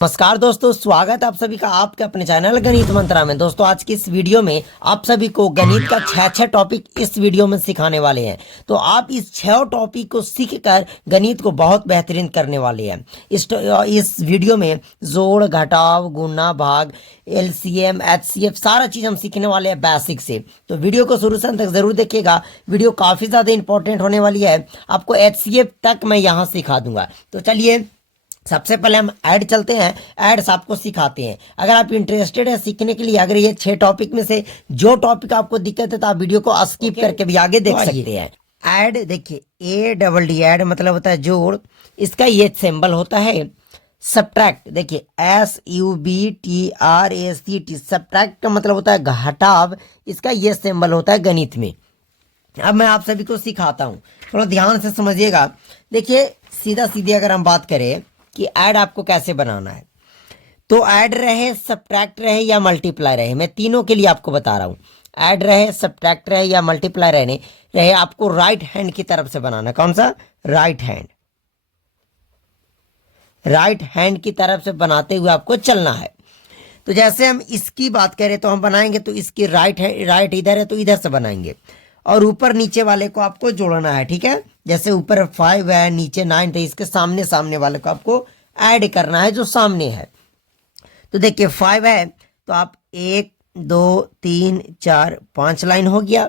नमस्कार दोस्तों, स्वागत है आप सभी का आपके अपने चैनल गणित मंत्रा में। दोस्तों आज की इस वीडियो में आप सभी को गणित का छह टॉपिक इस वीडियो में सिखाने वाले हैं। तो आप इस 6 टॉपिक को सीखकर गणित को बहुत बेहतरीन करने वाले हैं। इस वीडियो में जोड़, घटाव, गुणा, भाग, एलसीएम, एचसीएफ सारा चीज हम सीखने वाले हैं बेसिक से। तो वीडियो को शुरू से अंत तक जरूर देखिएगा। वीडियो काफी ज्यादा इंपॉर्टेंट होने वाली है। आपको एचसीएफ तक मैं यहाँ सिखा दूंगा। तो चलिए सबसे पहले हम ऐड चलते हैं, ऐड्स आपको सिखाते हैं। अगर आप इंटरेस्टेड है सीखने के लिए, अगर ये 6 टॉपिक में से जो टॉपिक आपको दिक्कत है तो आप वीडियो को स्किप करके भी आगे देख सकते हैं। ऐड देखिए, ADD ऐड मतलब होता है जोड़। इसका ये सिंबल होता है सब्ट्रैक्ट। देखिए SUBTRACT, सब्ट्रैक्ट का मतलब होता है घटाव। इसका ये सिंबल होता है गणित में। अब मैं आप सभी को सिखाता हूँ, थोड़ा ध्यान से समझिएगा। देखिए सीधा सीधी अगर हम बात करें कि ऐड आपको कैसे बनाना है, तो ऐड रहे, सब्ट्रैक्ट रहे या मल्टीप्लाई रहे, मैं तीनों के लिए आपको बता रहा हूं। ऐड रहे, सब्ट्रैक्ट रहे या मल्टीप्लाई रहे आपको राइट हैंड की तरफ से बनाना। कौन सा? Right hand. राइट हैंड की तरफ से बनाते हुए आपको चलना है। तो जैसे हम इसकी बात करें तो हम बनाएंगे तो इसकी राइट इधर है तो इधर से बनाएंगे, और ऊपर नीचे वाले को आपको जोड़ना है। ठीक है, जैसे ऊपर 5 है, नीचे 9 है, इसके सामने सामने वाले को आपको ऐड करना है जो सामने है। तो देखिए 5 है तो आप 1 2 3 4 5 लाइन हो गया।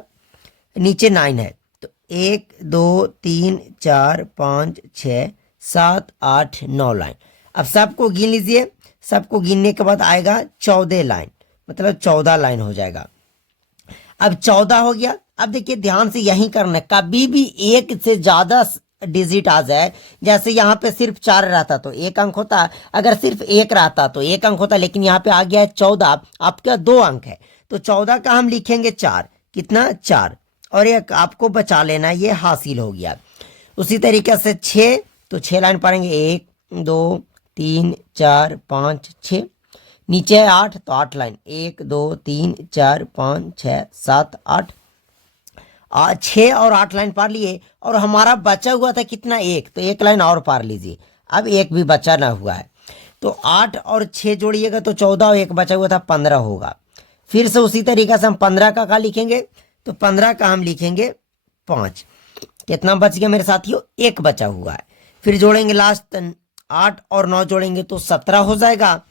नीचे 9 है तो 1 2 3 4 5 6 7 8 9 लाइन। अब सबको गिन लीजिए। सबको गिनने के बाद आएगा 14 लाइन, मतलब 14 लाइन हो जाएगा। अब 14 हो गया। अब देखिए ध्यान से यही करना है, कभी भी एक से ज्यादा डिजिट आ जाए, जैसे यहाँ पे सिर्फ 4 रहता तो 1 अंक होता, अगर सिर्फ 1 रहता तो 1 अंक होता, लेकिन यहाँ पे आ गया है 14, आपका 2 अंक है तो 14 का हम लिखेंगे 4। कितना? 4, और एक आपको बचा लेना, ये हासिल हो गया। उसी तरीके से 6, तो 6 लाइन पढ़ेंगे, 1 2 3 4 5 6। नीचे है 8 तो 8 लाइन, 1 2 3 4 5 6 7 8। 6 और 8 लाइन पार लिए, और हमारा बचा हुआ था कितना? 1, तो 1 लाइन और पार लीजिए। अब 1 भी बचा ना हुआ है तो 8 और 6 जोड़िएगा तो 14, और 1 बचा हुआ था 15 होगा। फिर से उसी तरीके से हम 15 का लिखेंगे, तो 15 का हम लिखेंगे 5। कितना बच गया मेरे साथियों? 1 बचा हुआ है। फिर जोड़ेंगे लास्ट 8 और 9 जोड़ेंगे तो 17 हो जाएगा।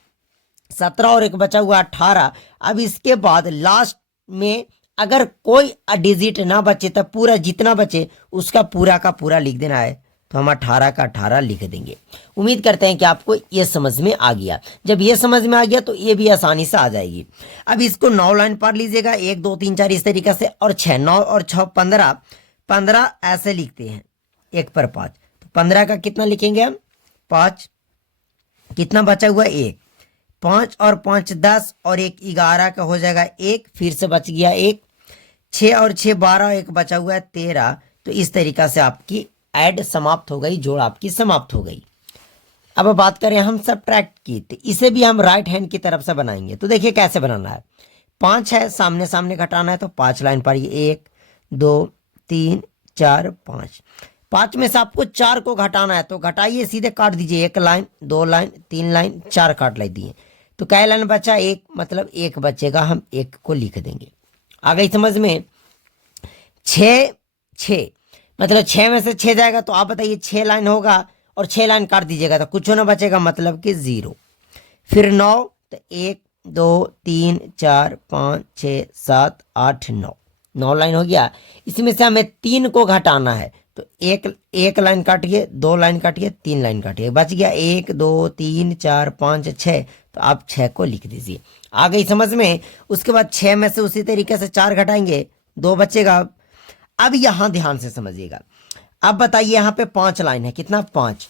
17 और 1 बचा हुआ 18। अब इसके बाद लास्ट में अगर कोई डिजिट ना बचे तो पूरा जितना बचे उसका पूरा का पूरा लिख देना है। तो हम 18 का 18 लिख देंगे। उम्मीद करते हैं कि आपको ये समझ में आ गया। जब ये समझ में आ गया तो ये भी आसानी से आ जाएगी। अब इसको 9 लाइन पर लीजिएगा, 1 2 3 4 इस तरीके से, और 6 9 और 6 15। 15 ऐसे लिखते हैं 1 पर 5, तो 15 का कितना लिखेंगे हम? 5। कितना बचा हुआ? 1। 5 और 5 10, और 1 11 का हो जाएगा 1। फिर से बच गया 1। 6 और 6 12, 1 बचा हुआ है 13। तो इस तरीका से आपकी ऐड समाप्त हो गई, जोड़ आपकी समाप्त हो गई। अब बात करें हम सब्ट्रैक्ट की, तो इसे भी हम राइट हैंड की तरफ से बनाएंगे। तो देखिए कैसे बनाना है। 5 है, सामने सामने घटाना है, तो 5 लाइन पर 1 2 3 4 5। 5 में से आपको 4 को घटाना है, तो घटाइए, सीधे काट दीजिए। 1 लाइन 2 लाइन 3 लाइन 4 काट ले दिए, तो कै लाइन बचा? 1, मतलब 1 बचेगा, हम 1 को लिख देंगे। आ गई समझ में? 6 मतलब 6 में से 6 जाएगा, तो आप बताइए 6 लाइन होगा, और 6 लाइन काट दीजिएगा तो कुछ ना बचेगा, मतलब कि 0। फिर 9, तो 1 2 3 4 5 6 7 8 9, 9 लाइन हो गया। इसमें से हमें 3 को घटाना है, तो एक लाइन काटिए, 2 लाइन काटिए, 3 लाइन काटिए, बच गया 1 2 3 4 5 6। तो आप 6 को लिख दीजिए। आ गई समझ में? उसके बाद 6 में से उसी तरीके से 4 घटाएंगे, 2 बचेगा। अब यहां ध्यान से समझिएगा। अब बताइए यहाँ पे 5 लाइन है, कितना? 5।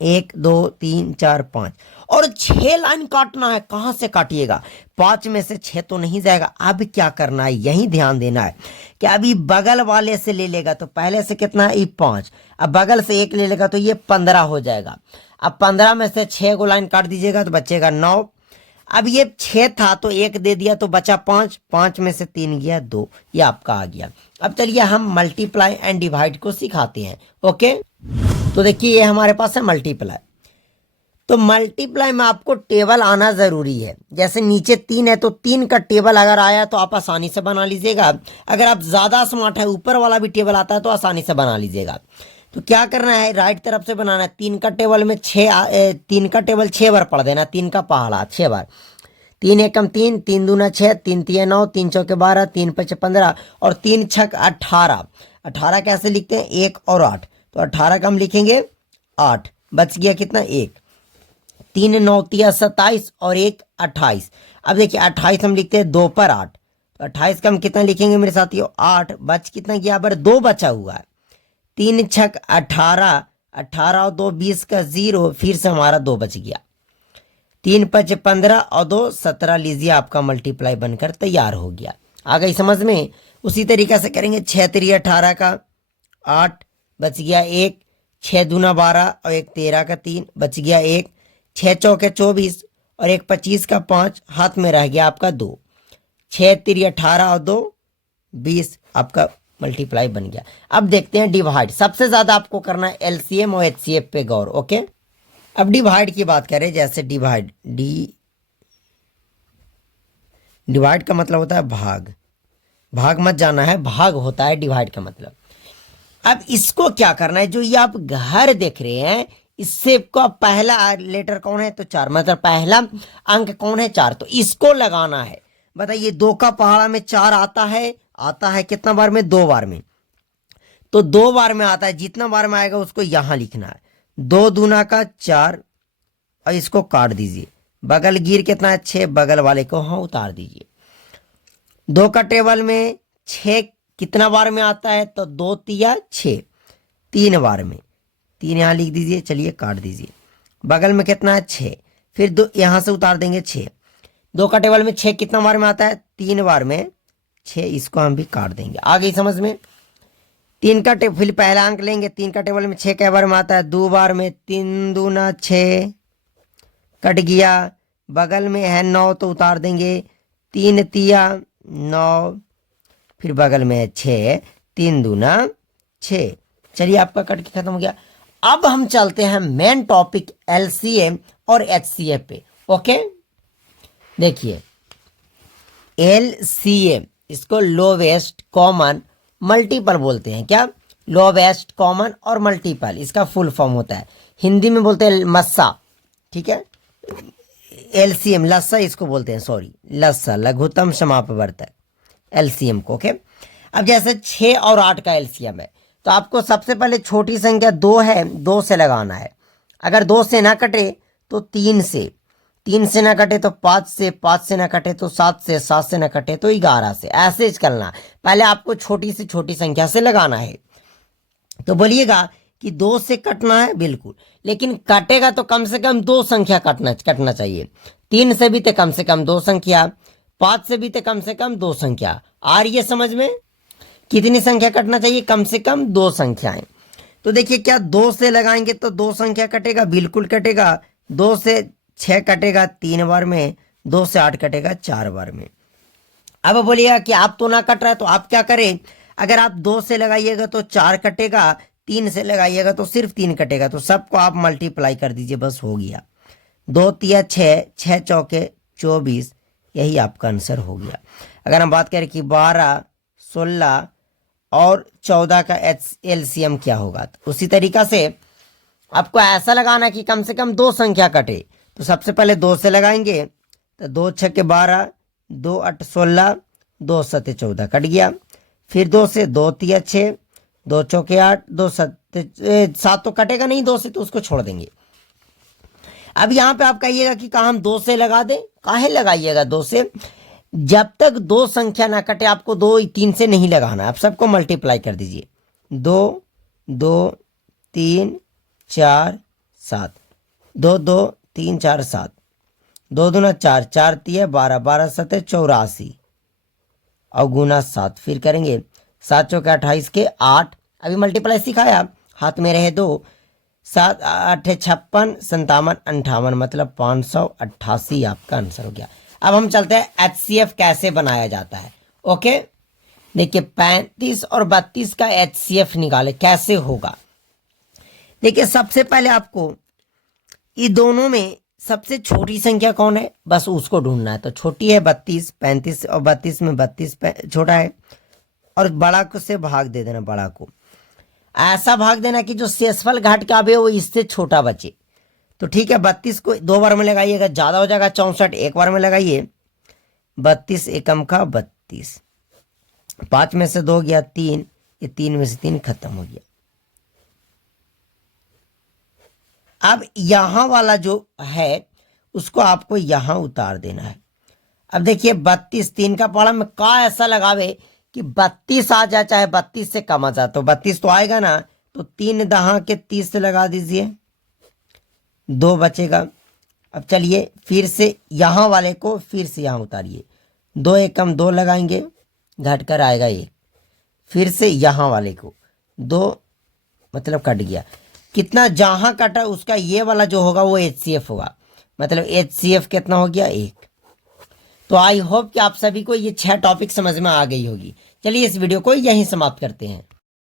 1 2 3 4 5, और 6 लाइन काटना है। कहां से काटिएगा? 5 में से 6 तो नहीं जाएगा। अब क्या करना है, यही ध्यान देना है कि अभी बगल वाले से ले लेगा, तो पहले से कितना है? 5। अब बगल से 1 ले लेगा तो ये 15 हो जाएगा। अब 15 में से 6 को लाइन काट दीजिएगा तो बचेगा 9। अब ये 6 था तो 1 दे दिया तो बचा 5। 5 में से 3 गया 2, ये आपका आ गया। अब चलिए हम मल्टीप्लाई एंड डिवाइड को सिखाते हैं। ओके, तो देखिए ये हमारे पास है मल्टीप्लाई। तो मल्टीप्लाई में आपको टेबल आना जरूरी है। जैसे नीचे 3 है तो 3 का टेबल अगर आया तो आप आसानी से बना लीजिएगा। अगर आप ज्यादा स्मार्ट है, ऊपर वाला भी टेबल आता है तो आसानी से बना लीजिएगा। तो क्या करना है, राइट तरफ से बनाना है। 3 का टेबल में 3 का टेबल 6 बार पढ़ देना, 3 का पहाड़ा 6 बार। 3 एकम 3, 3 दूना 6, 3 तिया 9, 3 चौके 12, 3 पचे 15 और 3 छक 18। 18 कैसे लिखते हैं, 1 और 8, तो 18 का हम लिखेंगे 8, बच गया कितना 1। 3 9 तिया 27 और 1 28। अब देखिए 28 हम लिखते हैं 2 पर 8, तो 28 का हम कितना लिखेंगे मेरे साथियों 8, बच कितना गया, पर 2 बचा हुआ है। 3 छक 18, 18 और 2 20 का 0, फिर से हमारा 2 बच गया। 3 पच 15 और 2 17, लीजिए आपका मल्टीप्लाई बनकर तैयार हो गया। आ गई समझ में। उसी तरीके से करेंगे 6 3 18 का 8, बच गया 1। 6 दूना 12 और 1 13 का 3, बच गया 1। 6 चौके 24 और 1 25 का 5, हाथ में रह गया आपका 2। 6 3 18 और 2 20, आपका मल्टीप्लाई बन गया। अब देखते हैं डिवाइड। सबसे ज्यादा आपको करना है एलसीएम और एचसीएफ पे गौर। ओके, अब डिवाइड की बात करें, जैसे डिवाइड डिवाइड का मतलब होता है भाग। भाग मत जाना है, भाग होता है डिवाइड का मतलब। अब इसको क्या करना है, जो ये आप घर देख रहे हैं, इससे को पहला लेटर कौन है, तो 4, मतलब पहला अंक कौन है 4, तो इसको लगाना है। बताइए 2 का पहाड़ा में 4 आता है, आता है कितना बार में, 2 बार में, तो 2 बार में आता है। जितना बार में आएगा उसको यहां लिखना है। 2 दूना का 4 और इसको काट दीजिए। बगल गिर कितना है 6, बगल वाले को हाँ उतार दीजिए। 2 का टेबल में 6 कितना बार में आता है, तो 2 तिया 6, 3 बार में, 3 यहां लिख दीजिए। चलिए काट दीजिए। बगल में कितना है 6, फिर 2 यहां से उतार देंगे 6। 2 का टेबल में 6 कितना बार में आता है, 3 बार में 6, इसको हम भी काट देंगे। आ गई समझ में। 3 का टेबल, फिर पहला अंक लेंगे। 3 का टेबल में 6 कै बार में आता है, 2 बार में, 3 दूना 6, कट गया। बगल में है 9 तो उतार देंगे। 3 तिया 9, फिर बगल में है 6, 3 दूना 6। चलिए आपका कट के खत्म हो गया। अब हम चलते हैं मेन टॉपिक एलसीएम और एचसीएफ पे। ओके, देखिए एलसीएम, इसको लोवेस्ट कॉमन मल्टीपल बोलते हैं। क्या, लोवेस्ट कॉमन और मल्टीपल, इसका फुल फॉर्म होता है। हिंदी में बोलते हैं मस्सा, ठीक है। एलसीएम लस्सा इसको बोलते हैं, सॉरी लस्सा, लघुत्तम समापवर्तक, एलसीएम को। ओके, अब जैसे 6 और 8 का एलसीएम है, तो आपको सबसे पहले छोटी संख्या 2 है, 2 से लगाना है। अगर 2 से ना कटे तो 3 से, 3 से ना कटे तो 5 से, 5 से ना कटे तो 7 से, 7 से ना कटे तो 11 से। ऐसे करना, पहले आपको छोटी से छोटी संख्या से लगाना है। तो बोलिएगा कि 2 से कटना है, बिल्कुल, लेकिन कटेगा तो कम से कम 2 संख्या कटना चाहिए। 3 से भी तो कम से कम 2 संख्या, 5 से भी तो कम से कम 2 संख्या। आ रही है समझ में। कितनी संख्या कटना चाहिए, कम से कम 2 संख्याएं। तो देखिए क्या 2 से लगाएंगे तो 2 संख्या कटेगा, बिल्कुल कटेगा। 2 से 6 कटेगा 3 बार में, 2 से 8 कटेगा 4 बार में। अब बोलिएगा कि आप तो ना कट रहा है, तो आप क्या करें, अगर आप 2 से लगाइएगा तो 4 कटेगा, 3 से लगाइएगा तो सिर्फ 3 कटेगा। तो सबको आप मल्टीप्लाई कर दीजिए, बस हो गया। 2 तिया 6, 6 चौके 24, यही आपका आंसर हो गया। अगर हम बात करें कि 12 16 और 14 का एलसीएम क्या होगा, तो उसी तरीका से आपको ऐसा लगाना कि कम से कम 2 संख्या कटे। तो सबसे पहले 2 से लगाएंगे, तो 2 छक्के 12, 2 8 16, 2 7 14, कट गया। फिर 2 से 2 तिया 6, 2 चौके 8, 2 7 तो कटेगा नहीं 2 से, तो उसको छोड़ देंगे। अब यहाँ पे आप कहिएगा कि कहा हम 2 से लगा दें, काहे लगाइएगा 2 से, जब तक 2 संख्या ना कटे आपको 2 3 से नहीं लगाना। आप सबको मल्टीप्लाई कर दीजिए। 2 2 3 4 7, 2 2 3 4 7, 2 दूना 4, 4 तिया 12, 12 7 84 और गुना 7, फिर करेंगे 7 चौके 28 के 8। अभी मल्टीप्लाई सिखाया, हाथ में रहे 2, 7 8 56 57 58, मतलब 588 आपका आंसर हो गया। अब हम चलते हैं एचसीएफ कैसे बनाया जाता है। ओके, देखिए 35 और 32 का एचसीएफ निकाले, कैसे होगा। देखिए सबसे पहले आपको ये दोनों में सबसे छोटी संख्या कौन है, बस उसको ढूंढना है। तो छोटी है 32, 35 और 32 में 32 छोटा है, और बड़ा को से भाग दे देना, बड़ा को ऐसा भाग देना कि जो शेषफल घाट वो इससे छोटा बचे। तो ठीक है, 32 को 2 बार में लगाइएगा, ज्यादा हो जाएगा 64, एक बार में लगाइए। 32 एकम का 32, 5 में से 2 गया 3, ये 3 में से 3 खत्म हो गया। अब यहां वाला जो है उसको आपको यहां उतार देना है। अब देखिए 32, 3 का पहाड़ा में का ऐसा लगावे कि 32 आ जाए, चाहे 32 से कम आ जाए। तो 32 तो आएगा ना, तो 3 दहा के 30 से लगा दीजिए, 2 बचेगा। अब चलिए फिर से यहां वाले को फिर से यहां उतारिए, 2 एकम 2 लगाएंगे, घटकर आएगा 1। फिर से यहां वाले को 2, मतलब कट गया। कितना जहां कटा उसका ये वाला जो होगा वो HCF होगा, मतलब HCF कितना हो गया 1। तो आई होप कि आप सभी को ये 6 टॉपिक समझ में आ गई होगी। चलिए इस वीडियो को यहीं समाप्त करते हैं।